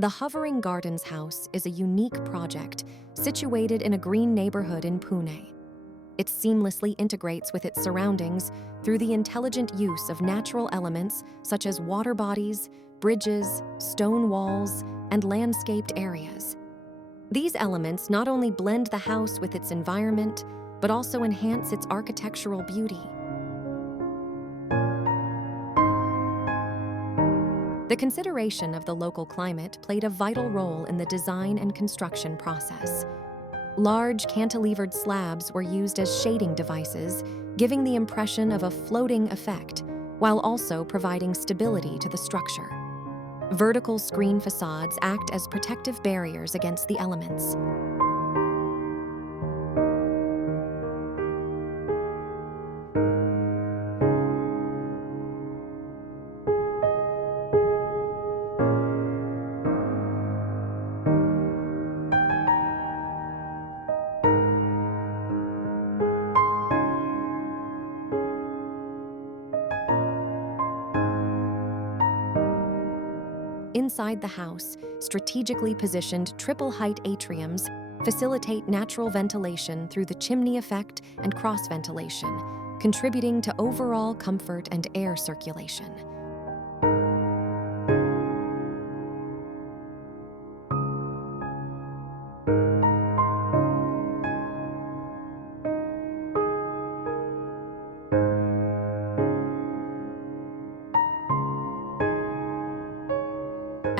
The Hovering Gardens House is a unique project situated in a green neighborhood in Pune. It seamlessly integrates with its surroundings through the intelligent use of natural elements such as water bodies, bridges, stone walls, and landscaped areas. These elements not only blend the house with its environment, but also enhance its architectural beauty. The consideration of the local climate played a vital role in the design and construction process. Large cantilevered slabs were used as shading devices, giving the impression of a floating effect, while also providing stability to the structure. Vertical screen facades act as protective barriers against the elements. Inside the house, strategically positioned triple-height atriums facilitate natural ventilation through the chimney effect and cross-ventilation, contributing to overall comfort and air circulation.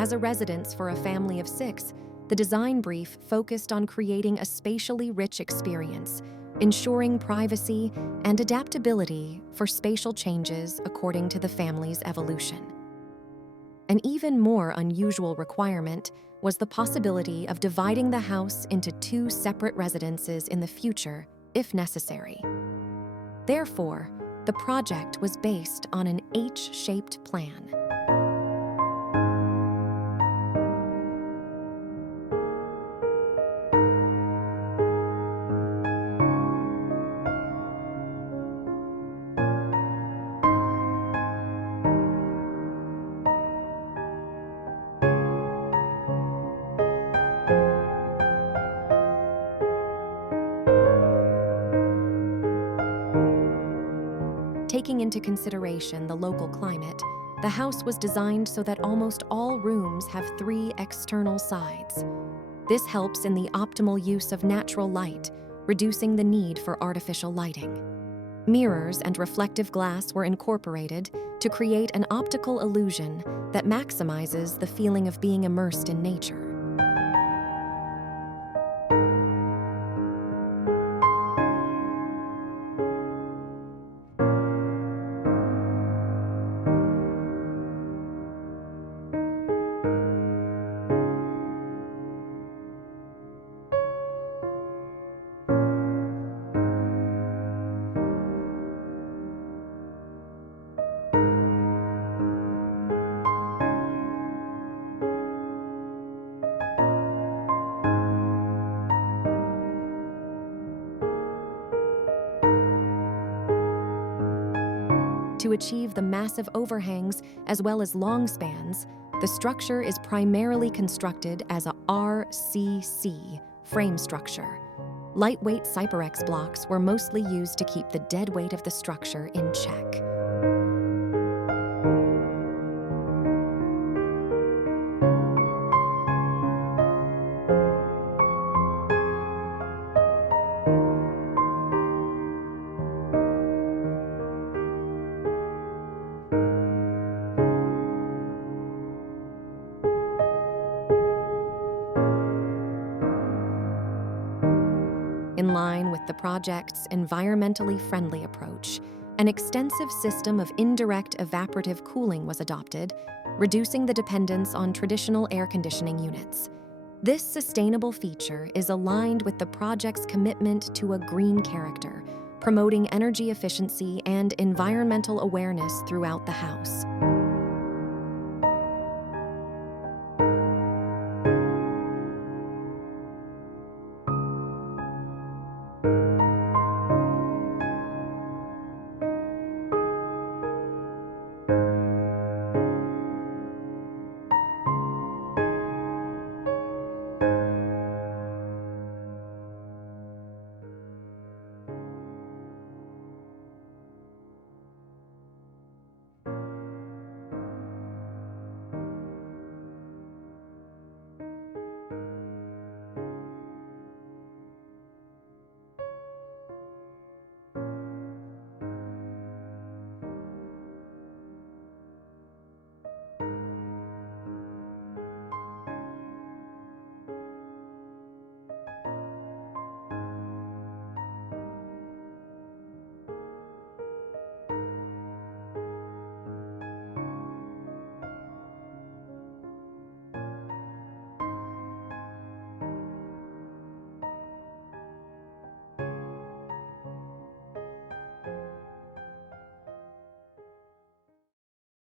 As a residence for a family of 6, the design brief focused on creating a spatially rich experience, ensuring privacy and adaptability for spatial changes according to the family's evolution. An even more unusual requirement was the possibility of dividing the house into 2 separate residences in the future, if necessary. Therefore, the project was based on an H-shaped plan. Taking into consideration the local climate, the house was designed so that almost all rooms have 3 external sides. This helps in the optimal use of natural light, reducing the need for artificial lighting. Mirrors and reflective glass were incorporated to create an optical illusion that maximizes the feeling of being immersed in nature. To achieve the massive overhangs as well as long spans, the structure is primarily constructed as a RCC frame structure. Lightweight Cyperex blocks were mostly used to keep the dead weight of the structure in check. In line with the project's environmentally friendly approach, an extensive system of indirect evaporative cooling was adopted, reducing the dependence on traditional air conditioning units. This sustainable feature is aligned with the project's commitment to a green character, promoting energy efficiency and environmental awareness throughout the house.